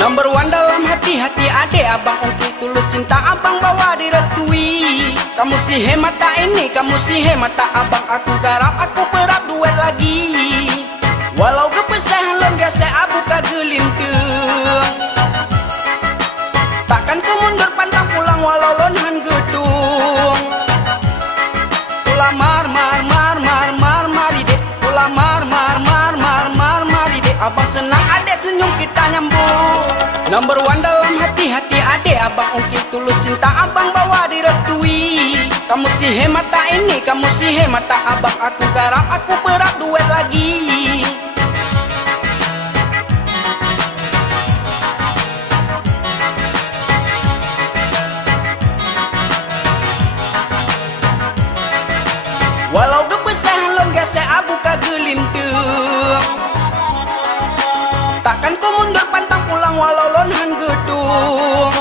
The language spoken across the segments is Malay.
Number one dalam hati-hati adek abang Ongki, tulus cinta abang bawa direstui. Kamu si hemat tak ini, kamu si hemat tak abang. Aku garap, aku perap duet lagi. Walau kepesahan lon gesek abu kagelintung. Takkan ku mundur pantang pulang walau lon han gedung. Pula mar mar mar mar mar mari dek. Pula mar mar mar mar mar mari dek. Abang senang adek senyum kita nyambung. Number one dalam hati-hati adek abang Ongki, tulus cinta abang bawa direstui. Kamu si hemat tak ini, kamu si hemat tak abang. Aku garap, aku perap duet lagi. Walau kepesahan lon gesek abu kagelintung. Takkan ku mundur pantang pulang walau lon han gedung.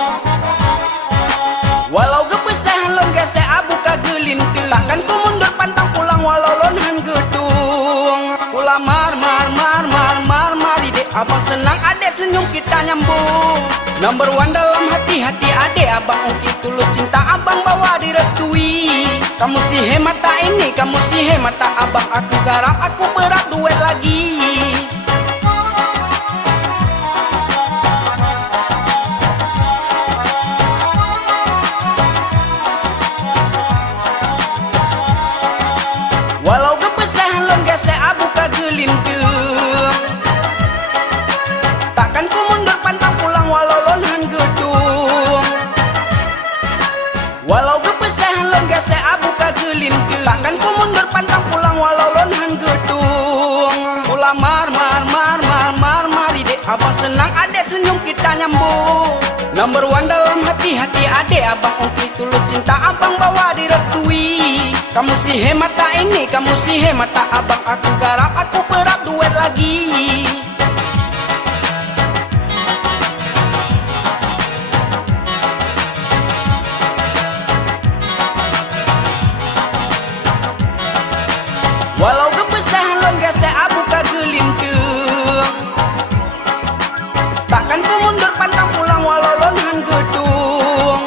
Walau kepesahan lon gesek abu kagelintung. Takkan ku mundur pantang pulang walau lon han gedung. Pula mar mar mar mar mar mari dek. Abang senang adek senyum kita nyambung. Number one dalam hati-hati adek abang Ongki, tulus cinta abang bawa direstui. Kamu si hemat tak ini, kamu si hemat tak abang. Aku garap, aku perap duet lagi. Walau kepesahan lon gesek abu kagelintung. Takkan ku mundur pantang pulang walau lon han gedung. Walau kepesahan lon gesek abu kagelintung. Takkan ku mundur pantang pulang walau lon han gedung. Pula mar mar mar mar mar mari dek. Abang senang adek senyum kita nyambung. Number one dalam hati-hati adek abang Ongki, tulus cinta abang bawa direstui. Kamu si hemat tak ini, kamu si hemat tak abang. Aku garap, aku perap duet lagi. Walau kepesahan lon gesek abu kagelintung. Takkan ku mundur pantang pulang walau lon han gedung.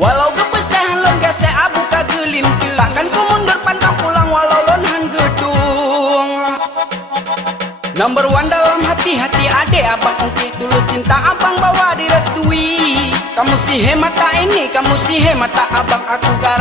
Walau kepesahan lon gesek abu kagelintung. Takkan ku mundur pantang pulang walau lon han gedung. Number one dalam hati-hati adek abang Ongki, tulus cinta abang bawa direstui. Kamu si hemat tak ini, kamu si hemat tak abang. Aku garap